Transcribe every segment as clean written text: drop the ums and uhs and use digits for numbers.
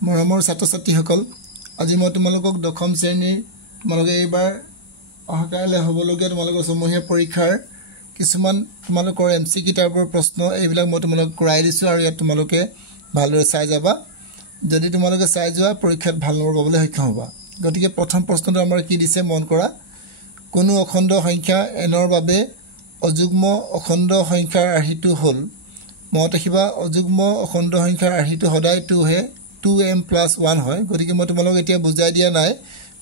মৰমৰ ছাত্ৰ-ছাত্ৰীসকল আজি মই তোমালোকক দশম শ্ৰেণীৰ তোমালোকে এইবাৰ অহাকাইলৈ হ'বলগীয়া তোমালোকৰ সমূহীয়া পৰীক্ষাৰ কিছুমান তোমালোকৰ এমচিকিউ টাইপৰ প্ৰশ্ন এইবিলাক মই তোমালোকক কৰাই দিছোঁ আৰু ইয়াত তোমালোকে ভালদৰে চাই যাবা যদি তোমালোকে চাই যোৱা পৰীক্ষাত ভাল নম্বৰ পাবলৈ সক্ষম হ'বা গতিকে প্ৰথম প্ৰশ্নটো আমাৰ কি দিছে মন কৰা কোনো অখণ্ড সংখ্যা এনৰ বাবে অযুগ্ম অখণ্ড সংখ্যাৰ আৰ্হিটো হ'ল মনত ৰাখিবা অযুগ্ম অখণ্ড সংখ্যাৰ আৰ্হিটো সদায় 2 হে 2m + 1 হয় গতিকে মই তোমালোকক এতিয়া বুজাই দিয়া নাই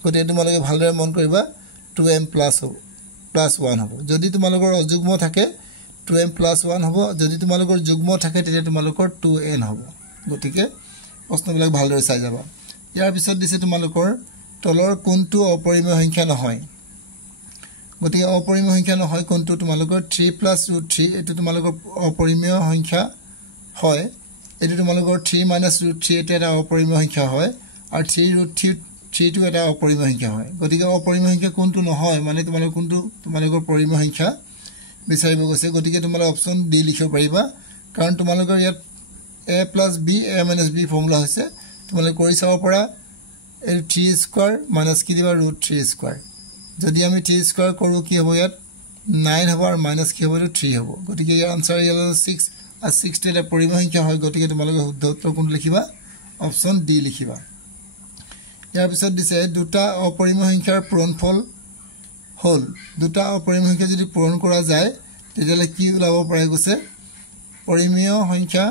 গতিকে তোমালোকে ভালদৰে মন কৰিবা 2m + 1 হ'ব যদি তোমালোকৰ অযুগ্ম থাকে 2m + 1 হ'ব যদি তোমালোকৰ যুগ্ম থাকে তেতিয়া তোমালোকৰ 2n হ'ব গতিকে প্ৰশ্নবিলাক ভালদৰে চাই যাবা ইয়াৰ পিছত দিছে তোমালোকৰ তলৰ কোনটো অপৰিমেয় সংখ্যা নহয় গতিকে অপৰিমেয় সংখ্যা নহয় কোনটো তোমালোকৰ 3 + √3 এটো তোমালোকৰ অপৰিমেয় সংখ্যা হয় এটো তোমালোকৰ 3 - √3 এটা অপৰিমেয় সংখ্যা হয় আৰু 3 √3 টো এটা অপৰিমেয় সংখ্যা হয় গতিকে অপৰিমেয় সংখ্যা কোনটো নহয় মানে তোমালোকৰ কোনটো তোমালোকৰ পৰিমেয় সংখ্যা বিচাৰিব গৈছে গতিকে তোমালোকে অপচন ডি লিখিব পাৰিবা কাৰণ তোমালোকৰ ইয়াত a + b a - b formula হৈছে তোমালোকে কৰি চাব পৰা এই 3² - কি দিবা √3² যদি আমি 3² কৰো কি হ'ব ইয়াত 9 হ'ব আৰু মাইনাস কি হ'ব 3 হ'ব গতিকে ইয়াৰ আনসাৰ ইয়াৰ 6 আৰু 6 এটা পৰিমেয় সংখ্যা হয় গতিকে তোমালোকে শুদ্ধ উত্তৰ কোনটো লিখিবা অপচন ডি লিখিবা ইয়াৰ পিছত দিছে দুটা অপৰিমেয় সংখ্যাৰ পূৰণফল হ'ল দুটা অপৰিমেয় সংখ্যা যদি পূৰণ কৰা যায় তেতিয়ালে কি ওলাব পাৰে কৈছে পৰিমেয় সংখ্যা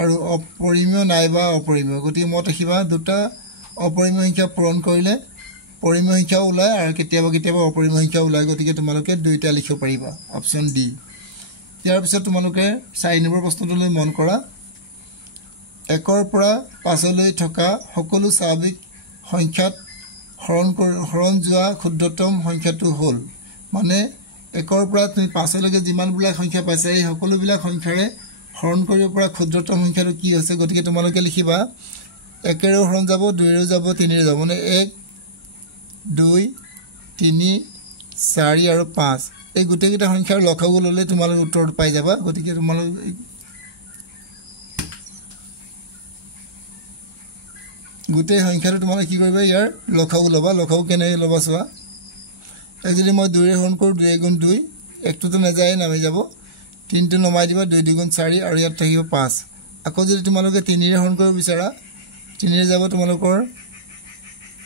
আৰু অপৰিমেয় নাইবা অপৰিমেয় গতিকে মত ৰাখিবা দুটা অপৰিমেয় সংখ্যা পূৰণ কৰিলে পৰিমেয় সংখ্যা ওলায় আৰু কেতিয়াবা অপৰিমেয় সংখ্যা ওলায় গতিকে তোমালোকে দুইটা লিখিব পাৰিবা অপচন ডি ইয়াৰ পিছত তোমালোকে 4 নম্বৰ প্ৰশ্নটোলৈ মন কৰা 1 ৰ পৰা 5 লৈ থকা সকলো স্বাভাৱিক সংখ্যাত হৰণ যোৱা ক্ষুদ্ৰতম সংখ্যাটো হ'ল মানে 1 ৰ পৰা তুমি 5 লৈকে যিমানবিলাক সংখ্যা পাইছা এই সকলোবিলাক সংখ্যাৰে হৰণ কৰিব পৰা ক্ষুদ্ৰতম সংখ্যাটো কি হৈছে গতিকে তোমালোকে লিখিবা 1 ৰ হৰণ যাব 2 ৰ যাব 3 ৰ যাব মানে 1 2 3 4 আৰু 5 এই গোটেইকেইটা সংখ্যাৰ লসাগু ললে তোমালোকে উত্তৰ পাই যাবা গতিকে তোমালোকে গোটেই সংখ্যাটো তোমালোকে কি কৰিবা ইয়াৰ লসাগু লবা লসাগু কেনে লবা চোৱা এই যদি মই 2 ৰ হৰণ কৰো 2 * 2 একটো নাযায় নামি যাব 3 টো নমাই দিবা 2 * 2 4 আৰু ইয়াত থাকিব 5 আকৌ যদি তোমালোকে 3 ৰ হৰণ কৰিব বিচাৰা 3 ৰ যাব তোমালোকৰ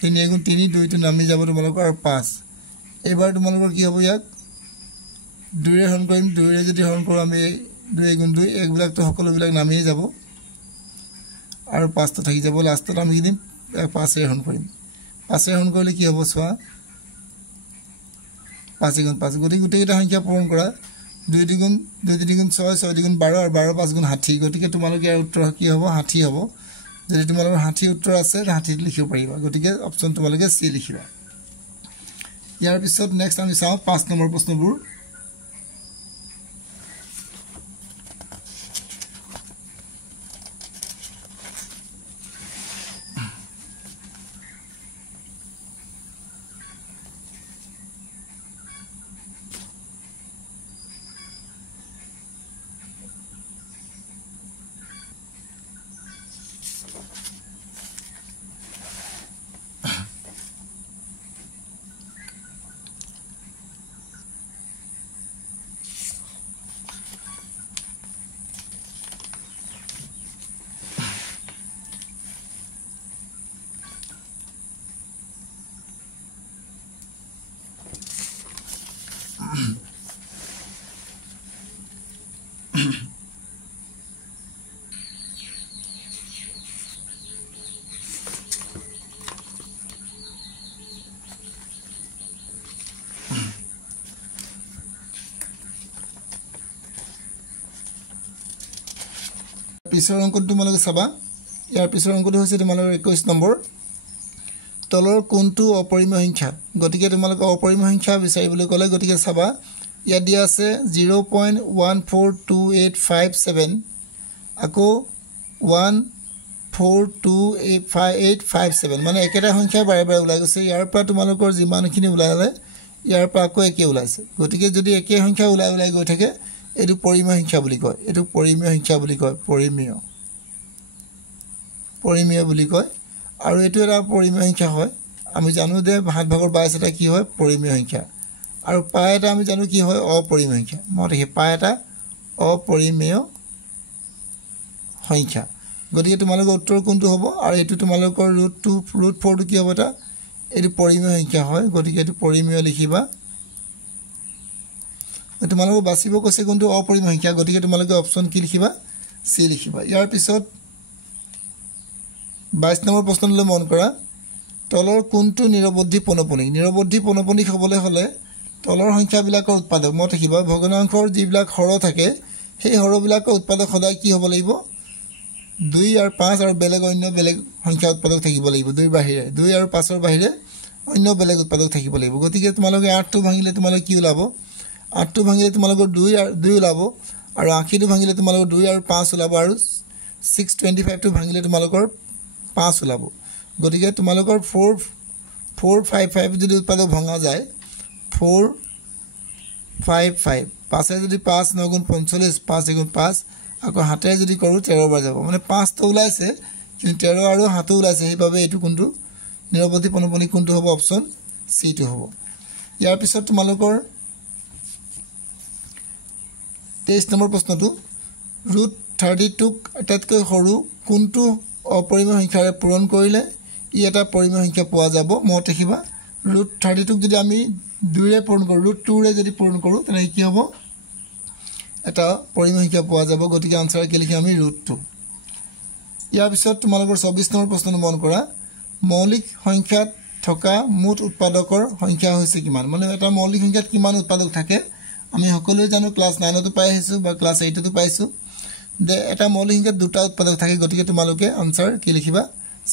3 * 3 2 টো নামি যাব তোমালোকৰ আৰু 5 এবাৰ তোমালোকৰ কি হ'ব ইয়াত 2 ৰ হৰণ কৰিম 2 ৰ যদি হৰণ কৰো আমি 2 * 2 একবিলাক তো সকলোবিলাক নামি যাব আৰু 5 টো থাকি যাব লাষ্টত আমি কি দিম 5 ৰ হৰণ কৰিম 5 ৰ হৰণ কৰিলে কি হ'ব চোৱা 5 * 5 গোটেইটা সংখ্যা পূৰণ কৰা 2 * 2 2 * 3 6 6 * 12 আৰু 12 * 5 * 60 গতিকে তোমালোকে ইয়াৰ উত্তৰ কি হ'ব 60 হ'ব যদি তোমালোকৰ 60 উত্তৰ আছে 60 লিখিব পাৰিবা গতিকে অপচন তোমালোকে সি লিখিবা ইয়াৰ পিছত নেক্সট আমি চাও 5 নম্বৰ প্ৰশ্নবোৰ পিছৰ অংকটো তোমালোকে চাবা ইয়াৰ পিছৰ অংকটো হৈছে তোমালোকৰ 21 নম্বৰ তলৰ কোনটো অপৰিমেয় সংখ্যা গতিকে তোমালোকে অপৰিমেয় সংখ্যা বিচাৰিবলৈ গলে গতিকে চাবা ইয়াত দিয়া আছে 0.142857 আকৌ 1428557 মানে একেটা সংখ্যা বাৰে বাৰে ওলাই গৈছে ইয়াৰ পৰা তোমালোকৰ যিমানখিনি ওলালে ইয়াৰ পৰা আকৌ একে ওলাইছে গতিকে যদি একে সংখ্যা ওলাই গৈ থাকে এটো পৰিমেয় সংখ্যা বুলি কয় এটো পৰিমেয় সংখ্যা বুলি কয় পৰিমেয় পৰিমেয় বুলি কয় আৰু এইটো এটা পৰিমেয় সংখ্যা হয় আমি জানো যে 7/22 এটা কি হয় পৰিমেয় সংখ্যা আৰু পাই এটা আমি জানো কি হয় অপৰিমেয় সংখ্যা মই দেখি পাই এটা অপৰিমেয় সংখ্যা গতিকে তোমালোকৰ উত্তৰ কোনটো হ'ব আৰু এইটো তোমালোকৰ √4 টো কি হ'ব এটা এইটো পৰিমেয় সংখ্যা হয় গতিকে এইটো পৰিমেয় লিখিবা তোমালোকক বাছিব কৈছে কোনটো অপৰিমেয় সংখ্যা গতিকে তোমালোকে অপচন কি লিখিবা সি লিখিবা ইয়াৰ পিছত 22 নম্বৰ প্ৰশ্নলৈ মন কৰা তলৰ কোনটো নিৰবদ্ধি পৌনঃপুনিক হ'বলৈ হলে তলৰ সংখ্যাবিলাকৰ উৎপাদক মই দেখিবা ভগ্নাংশৰ যিবিলাক হৰ থাকে সেই হৰবিলাকৰ উৎপাদক সদায় কি হ'ব লাগিব 2 আৰু 5 আৰু অন্য বেলেগ সংখ্যা উৎপাদক থাকিব লাগিব 2 বাহিৰে 2 আৰু 5 ৰ বাহিৰে অন্য বেলেগ উৎপাদক থাকিব লাগিব গতিকে তোমালোকে 8 টো ভাঙিলে তোমালোকে কি ওলাব 8 টো ভাঙিলে তোমালোকৰ 2 ওলাব আৰু 80 টো ভাঙিলে তোমালোকৰ 2 আৰু 5 ওলাব আৰু 625 টো ভাঙিলে তোমালোকৰ 5 ওলাব গতিকে তোমালোকৰ 455 যদি উৎপাদক ভঙা যায় 455 5 যদি 5 9 গুণ 45 5 গুণ 5 আকৌ 7 যদি কৰো 13 বাৰ যাব মানে 5 তো ওলাইছে কিন্তু 13 আৰু 7 ওলাইছে সেইভাবে এটো কোনটো নিৰবদ্ধি পৌনঃপুনিক কোনটো হ'ব অপচন সি টো হ'ব ইয়াৰ পিছত তোমালোকৰ 23 নম্বৰ প্ৰশ্নটো √32 এটাতকৈ সৰু কোনটো অপৰিমেয় সংখ্যাৰে পূৰণ কৰিলে ই এটা পৰিমেয় সংখ্যা পোৱা যাব মই দেখিবা √32 যদি আমি 2 ৰে পূৰণ কৰো √2 ৰে যদি পূৰণ কৰো তেনে কি হ'ব এটা পৰিমেয় সংখ্যা পোৱা যাব গতিকে আনসাৰ কি লিখিম আমি √2 ইয়াৰ পিছত তোমালোকৰ 24 নম্বৰ প্ৰশ্ন মন কৰা মৌলিক সংখ্যাত থকা মুঠ উৎপাদকৰ সংখ্যা হৈছে কিমান মানে এটা মৌলিক সংখ্যাত কিমান উৎপাদক থাকে আমি সকলোৱে জানো ক্লাস 9 তো পাই আহিছো বা ক্লাস 8 তো পাইছো যে এটা মৌলিক সংখ্যাত দুটা উৎপাদক থাকে গতিকে তোমালোকে আনসাৰ কি লিখিবা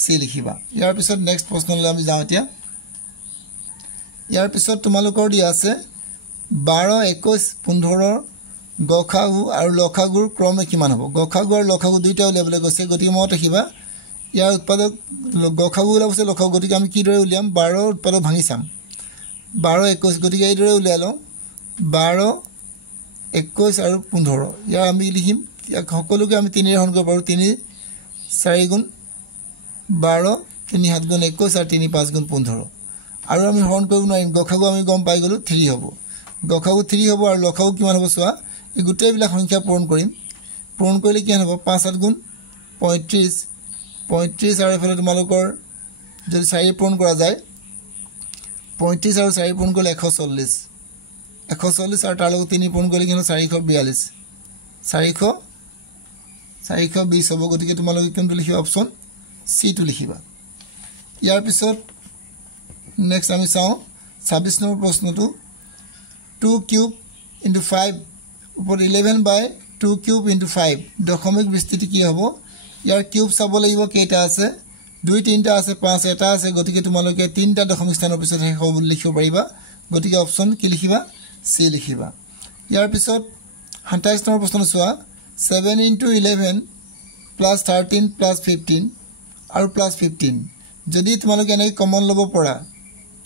সি লিখিবা ইয়াৰ পিছত নেক্সট প্ৰশ্নলৈ আমি যাওঁ এতিয়া ইয়াৰ পিছত তোমালোকৰ দিয়া আছে 12 21 15 গখাগু আৰু লখাগুৰ ক্ৰমে কিমান হ'ব গখাগু আৰু লখাগু দুইটা উলিয়াবলৈ কৈছে গতিকে মই দেখিবা ইয়াৰ উৎপাদক গখাগু উলিয়াবছে লখাগু গতিকে আমি কি দৰে উলিয়াম 12 উৎপাদক ভাঙি চাম 12 21 গতিকে এই দৰে উলিয়াই লওঁ 12 21 আৰু 15 ইয়াৰ আমি লিখিম সকলোকে আমি 3 ৰে হৰণ কৰিব পাৰো 3 4 গুণ 12 3 7 গুণ 21 আৰু 3 5 গুণ 15 আৰু আমি হৰণ কৰিব নোৱাৰিম গখাগু আমি গম পাই গলো 3 হ'ব গখাগু 3 হ'ব আৰু লখাগু কিমান হ'ব চোৱা এই গোটেইবিলাক সংখ্যা পূৰণ কৰিম পূৰণ কৰিলে কি হ'ব 5 7 গুণ 35 আৰু এফালে তোমালোকৰ যদি 4 পূৰণ কৰা যায় 35 আৰু 4 পূৰণ কৰিলে 140 আৰু তাৰ লগত 3 পূৰণ কৰিলে কি হ'ব 442 420 হ'ব গতিকে তোমালোকে কোনটো লিখিবা অপচন সি টো লিখিবা ইয়াৰ পিছত নেক্সট আমি চাওঁ 26 নম্বৰ প্ৰশ্নটো 2 কিউব * 5 উপৰ 11/2 কিউব * 5 দশমিক বিস্তৃতি কি হ'ব ইয়াৰ কিউব চাব লাগিব কেইটা আছে 2 3টা আছে 5 এটা আছে গতিকে তোমালোকে 3টা দশমিক স্থানৰ পিছত হে হ'ব লিখিব পাৰিবা গতিকে অপচন কি লিখিবা সি লিখিবা ইয়াৰ পিছত 27 নম্বৰ প্ৰশ্ন চোৱা 7 * 11 + 13 + 15 আৰু +15 যদি তোমালোকে এনে কমন লব পৰা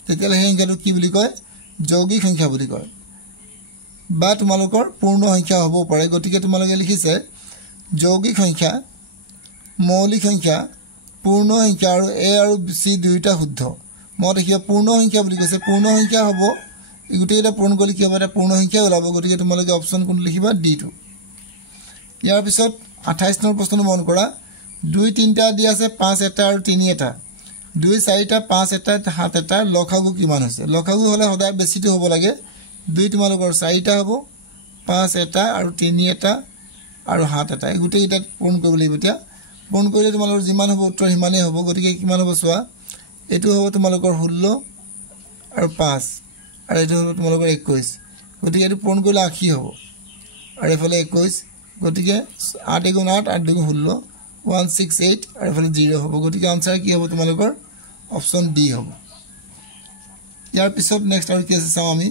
তেতিয়ালে সেই সংখ্যাটো কি বুলি কয় যৌগিক সংখ্যা বুলি কয় বা তোমালোকৰ পূৰ্ণ সংখ্যা হ'ব পাৰে গতিকে তোমালোকে লিখিছে যৌগিক সংখ্যা মৌলিক সংখ্যা পূৰ্ণ সংখ্যা আৰু a আৰু c দুইটা শুদ্ধ মই দেখিবা পূৰ্ণ সংখ্যা বুলি কৈছে পূৰ্ণ সংখ্যা হ'ব এই গোটেইটা পূৰণ কৰিলে কি হ'ব এটা পূৰ্ণ সংখ্যা ওলাব গতিকে তোমালোকে অপচন কোন লিখিবা d2 ইয়াৰ পিছত 28 নম্বৰ প্ৰশ্ন মন কৰা 2 3টা দি আছে 5 এটা আৰু 3 এটা 2 4টা 5 এটা 7 এটা লখাগু কিমান হৈছে লখাগু হলে সদায় বেছিটো হ'ব লাগে 2 তোমালোকৰ 4টা হ'ব 5 এটা আৰু 3 এটা আৰু 7 এটা এই গোটেইটা পূৰণ কৰিব লাগিব এতিয়া পূৰণ কৰিলে তোমালোকৰ যিমান হ'ব উত্তৰ হিমানে হ'ব গতিকে কিমান হ'ব চোৱা এটো হ'ব তোমালোকৰ 16 আৰু 5 আৰু এটো হ'ব তোমালোকৰ 21 গতিকে এটো পূৰণ কৰিলে 80 হ'ব আৰু এফালে 21 গতিকে 8 * 8 8 * 16 168 আৰু এফালে 0 হ'ব গতিকে আনসাৰ কি হ'ব তোমালোকৰ অপচন ডি হ'ব ইয়াৰ পিছত নেক্সট আৰু কি আছে চাও আমি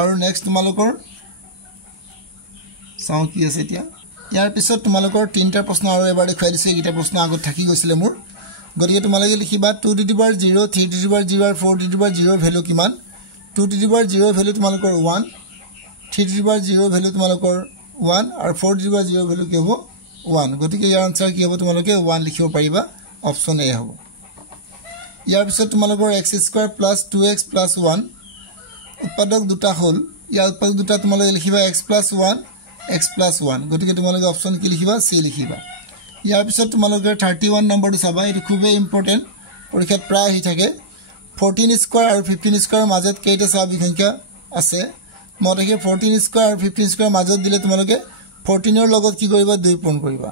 আৰু নেক্সট তোমালোকৰ চাও কি আছে এতিয়া ইয়াৰ পিছত তোমালোকৰ তিনটা প্ৰশ্ন আৰু এবাৰ দেখাই দিছে এইটা প্ৰশ্ন আগত থাকি গৈছিলে মোৰ গতিকে তোমালোকে লিখিবা 2 to the power 0 3 to the power 0 আৰু 4 to the power 0 ভ্যালু কিমান 2 to the power 0 ভ্যালু তোমালোকৰ 1 3 to the power 0 ভ্যালু তোমালোকৰ 1 আৰু 4 দিব 0 ভ্যালু কি হ'ব 1 গতিকে ইয়াৰ আনসাৰ কি হ'ব তোমালোকে 1 লিখিব পাৰিবা অপচন এ হ'ব ইয়াৰ পিছত তোমালোকৰ x² + 2x + 1 উৎপাদক দুটা হল ইয়াৰ উৎপাদক দুটা তোমালোকে লিখিবা x + 1 x + 1 গতিকে তোমালোকে অপচন কি লিখিবা c লিখিবা ইয়াৰ পিছত তোমালোকে 31 নম্বৰটো চাবা এটো খুবেই ইম্পৰ্টেন্ট পৰীক্ষাত প্ৰায় হি থাকে 14² আৰু 15² মাজত কেইটা স্বাভাৱিক সংখ্যা আছে মই দেখি 14² আৰু 15² মাজত দিলে তোমালোকে 14 ৰ লগত কি কৰিবা 2 পূৰণ কৰিবা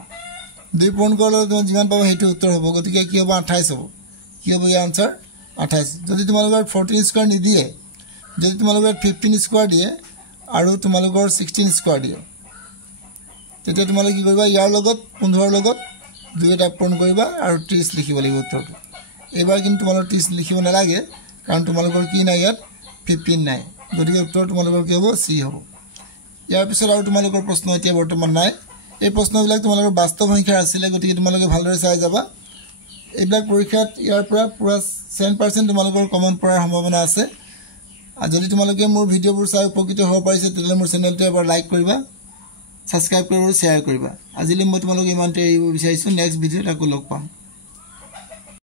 2 পূৰণ কৰিলে তুমি যিমান পাবা হেতু উত্তৰ হ'ব গতিকে কি হ'ব 28 হ'ব কি হ'ব ইয়াৰ আনসাৰ 28 যদি তোমালোকৰ 14² নিদিয়ে যদি তোমালোকৰ 15² দিয়ে আৰু তোমালোকৰ 16² দিয়ে তেতিয়া তোমালোকে কি কৰিবা ইয়াৰ লগত 15 ৰ লগত 2 এটা পূৰণ কৰিবা আৰু 30 লিখিব লাগিব উত্তৰটো এবাৰ কিন্তু তোমালোকৰ 30 লিখিব নালাগে কাৰণ তোমালোকৰ কি নাই ইয়াত 15 নাই গতিকে উত্তৰ তোমালোকৰ কি হ'ব c হ'ব ইয়াৰ পিছত আৰু তোমালোকৰ প্ৰশ্ন এতিয়া বৰ্তমান নাই এই প্ৰশ্নবিলাক তোমালোকৰ বাস্তৱ সংখ্যা আছিল গতিকে তোমালোকে ভালদৰে চাই যাবা এইবিলাক পৰীক্ষাত ইয়াৰ পৰা পুৰা 100% তোমালোকৰ কমন পৰাৰ সম্ভাৱনা আছে আৰু যদি তোমালোকে মোৰ ভিডিঅ'বোৰ চাই উপকৃত হ'ব পাৰিছে তেতিয়াহ'লে মোৰ চেনেলটো এবাৰ লাইক কৰিবা সাবস্ক্ৰাইব কৰিবা শ্বেয়াৰ কৰিবা আজিলৈ মই তোমালোকক ইমানতে এৰিব বিচাৰিছো নেক্সট ভিডিঅ'ত আকৌ লগ পাম